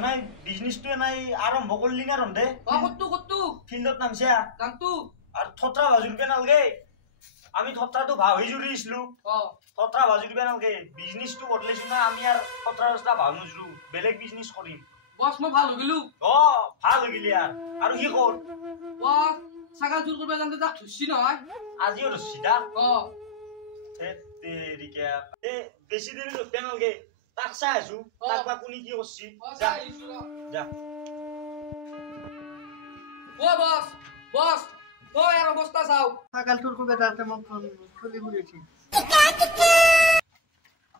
এনাই বিজনেসটো এনাই আৰম্ভ কৰলি না ৰন্ধে কত ফিল্ডত নামছে নামটো আর থত্রা বাজুরবে নালগে আমি থত্রাটো ভাও হই জুরি দিছলু থত্রা বাজুরবে নালগে বিজনেসটো করলেছি না আমি আর থত্রা রাস্তা ভাও নজরু বেলেগ বিজনেস করিম বস মই ভাল গিলু ভাল গিলি আর কি কর বস ছাগল চুর করবে জানতে যা খুশি নয় আজিও রসিদা তেরিকা এ বেশি দেরি করতে নালগে তাক চাই আছো তাক বা কোনি কি করছি যা যা বস বস ও এর অবস্থা চাও ছাগল চুর করবে তাতে মন খুলি ঘুরেছি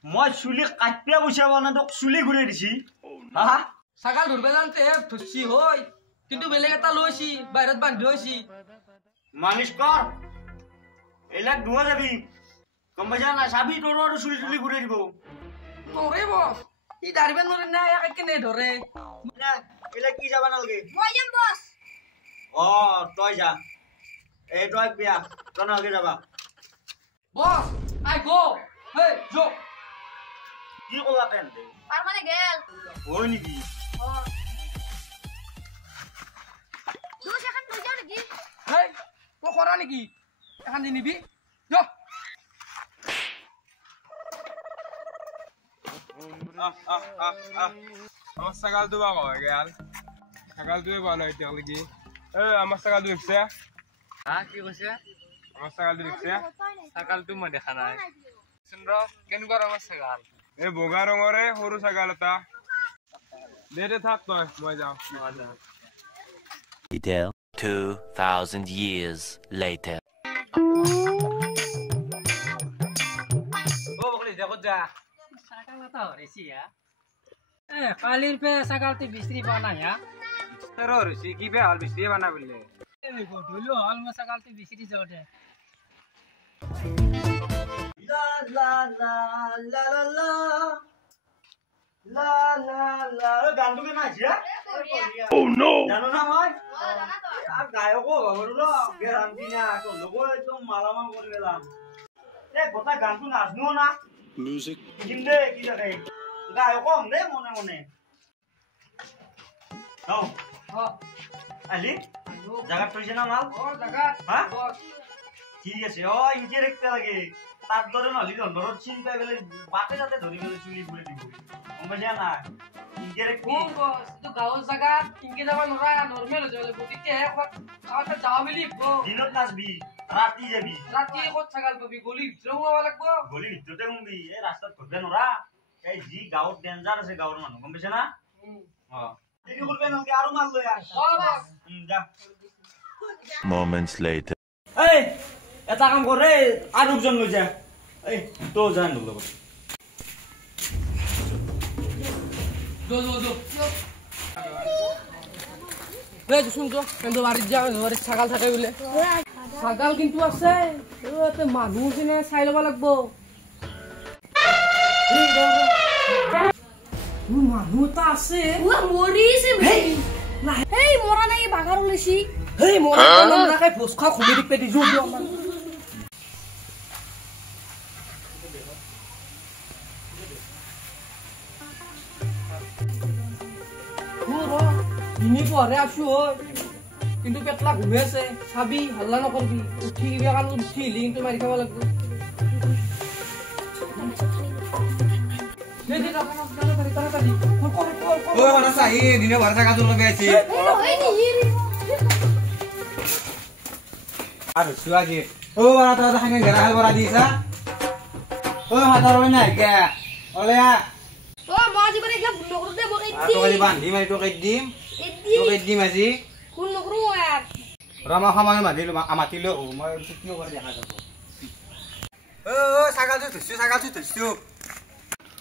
মই চুলি কাটিয়া বসে বানা তো চুলি ঘুরে দিছি হা ছাগল ধরবে জানতে খুশি হই কিন্তু বেলেগ এটা লইছি বাইৰত বান্ধি হইছি মালিশ কর এলা দুয়া যাবি কম বাজা না সাবি তোর চুলি চুলি ঘুরে দিব তোরে বস ই দাঁড়িবে নরে না একে নে ধরে না এলা কি যাবা নালগে মই যাম বস তই যা এই তই বিয়া তই নালগে যাবা বস আই গো হে জো কি কলা তেন্তে আর মানে গেল হয় নেকি দুই সেকেন্ড তুই যাও নাকি হে তো করা নাকি এখন দি নিবি জো আমার ছাগল দুবা কয় গেল ছাগল দুয়ে বানা এতিয়া লাগি আমার ছাগল দেখছে কি কৈছে আমার ছাগল দেখছে ছাগলটো মই দেখা নাই চন্দ্র কেনেকুৱা ৰঙৰ ছাগল এই বগা ৰঙৰে সৰু ছাগল এটা দে থাক তই মই যাওঁ Detail 2,000 years later. বকলি দেখত যা ছাগল এটা হৰিছি কালিৰ পে ছাগলটো বিচৰি পোৱা নাই তোর হরিছি কি বে হাল বিস্তি বানা বললে গধূলি হল মই ছাগলটো বিচৰি যাওঁ দে লা লা লা লা লা লা লা লা লা গানটো কেনা আছে জানো না মই জানা তো আর গায়কও ভাবলো না গ্যারান্টি না তো লোক একদম মালামাল করে গেলাম এ গোটা গানটো নাচনো না মিউজিক কিনদে কি দেখে গায়ক কম দে মনে মনে নাও আলি জায়গা তুইছে না মাল জাগা হ্যাঁ ঠিক আছে ইনকে দেখতে লাগে তার ধরে নলি ধরত চিন পাই গেলে বাতে যাতে ধরি গেলে চুলি ঘুরে দিব বুঝা না ইনকে দেখবি তো গাঁৱৰ জাগা কিনকে যাব নোৱাৰা নৰ্মেল হৈ যাব গতিকে কাউকে যাওঁ বুলি দিনত নাচবি ৰাতি যাবি ৰাতি ক'ত ছাগল পাবি গলি ভিতৰত সোমাব লাগিব গলি ভিতৰতে ঘুমবি এই ৰাস্তাত ঘুৰবে নৰা এই জি গাঁৱত ডেঞ্জাৰ আছে গাঁৱৰ মানুহ গম পাইছে না দেরি করবে নাকি আরো মাল লই আস যা Moments later. এই এটা কাম কর রে আর একজন লই যা এই তো জান লোক ছাগল থাকে বোলে ছাগল কিন্তু আছে মানুহ কিনে চাই ল'ব লাগিব মানুহ এটা আছে মৰিছে হেই মৰা নাই বাগাৰ ওলাইছি হেই মৰা নাকে ভোজ খোৱা খুলি দিপে দিছো আছো কিন্তু পেটলা ঘুমি আছে চাবি হাল্লা নকৰবি উঠি কিবা কালো উঠি হিলি কিন্তু মাৰি খাব লাগিব দিনে ভরা টাকা তুলে পেয়েছি আর সুয়াজি ও বারা তো হাঙ্গে ঘেরা বড়া দিছা ও হাতার ওই না কে ওলেয়া ও মাজি করে একলা ভুল নকৰো দে বকে আৰ তো বান্ধি মাৰি তো কই দিম আজি ভুল নকৰো আৰ ৰামা খামানে মাতিলো ও মই কি কৰে দেখা যাব ও ছাগল তুইছো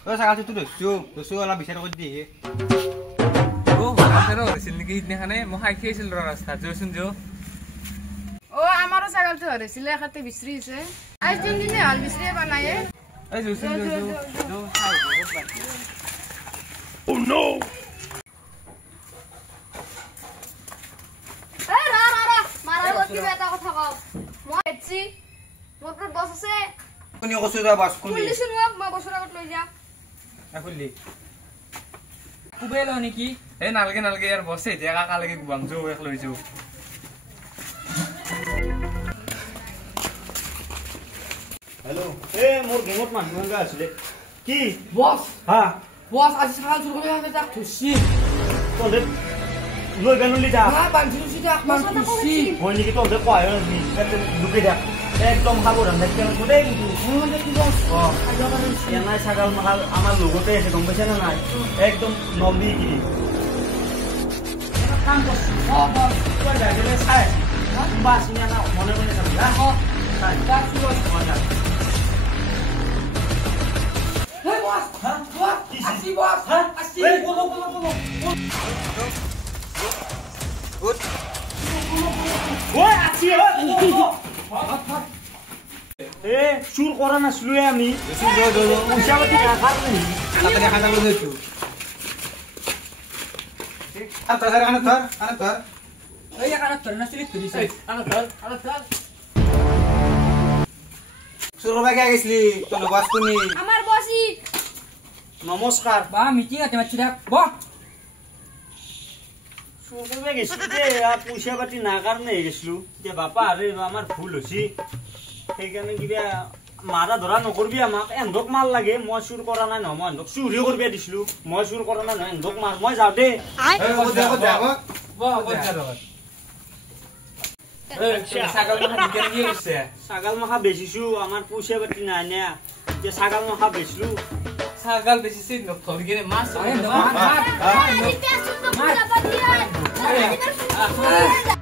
ও ছাগল তুইছো অলপ বিচাৰ কৰি দি ও আমারও ছাগলটো হরেছিল এখাতে বিচরিছে আজ 3 দিনে হল বিচরিয়ে বানায়ে Oh no! এ রা মারা গতি বেটা কথা কও মই এছি মোর তো বস আছে কোনি কসু দা বাস কোনি পুলিশ মোক মই বছৰ আগত লৈ যা খুললি কুবে ল নেকি এই নালগে নালগে ইয়াৰ বছে এতিয়া কাকালৈকে গুৱাম যাওঁ এক লৈ যাওঁ হেল্ল' এ মোৰ গেমত মানুহ গা আছিলে কি বস হা বস আজি ছাগাল চুৰ কৰি আনে তাক থুচি তহঁতে লৈ গানলি যা না বান্ধি থুচি তাক মান থুচি হয় নেকি তহঁতে কোৱা লুকি থাক একদম সাৱধান থাকিব দেই কিন্তু এনাই ছাগাল মাগাল আমাৰ লগতে আছে গম পাইছে নে নাই একদম নলি কি কাম কৰছো তই যাই চাই কোনোবা আছিনে না মনে মনে চাবি চাই তাক কি Hey boss! Huh? What? Assi boss! Huh? Assi! Hey, go. Good. Oi, assi! এ চুৰ কৰা নাছিলো আমি পইচা পাতি নাখাৰ নেকি তাতে খানা লৈ গৈছো আনে ধৰ এই এখানে ধৰ না সিলেক্ট কৰিছে আনা ধৰ চুৰ কৰিব গৈছিলি তোৰ বাস কোনি আমাৰ বসি নমস্কাৰ বা মিটিং আছে মাছি দেখ ব চুৰ কৰিব গৈছিলো যে পইচা পাতি নাখাৰ কাৰণে গৈছিলো যে বাপা আৰে আমাৰ ভুল হৈছে সেইকাৰণে কিবা মাৰা ধৰা নকৰবি আমাক এন্ধক মাল লাগে মই চুৰ কৰা নাই নহয় মই এন্ধক চুৰিও কৰিব দিছিলো মই চুৰ কৰা নাই নহয় এন্ধক মাল মই যাওঁ দেই ছাগাল মাখা বেচিছো আমাৰ পইচা পাতি নাই নে যে ছাগাল মাখা বেচিলো ছাগাল বেচিছে ধৰি কিনে মাছ আৰে মাৰ মাৰ মাৰ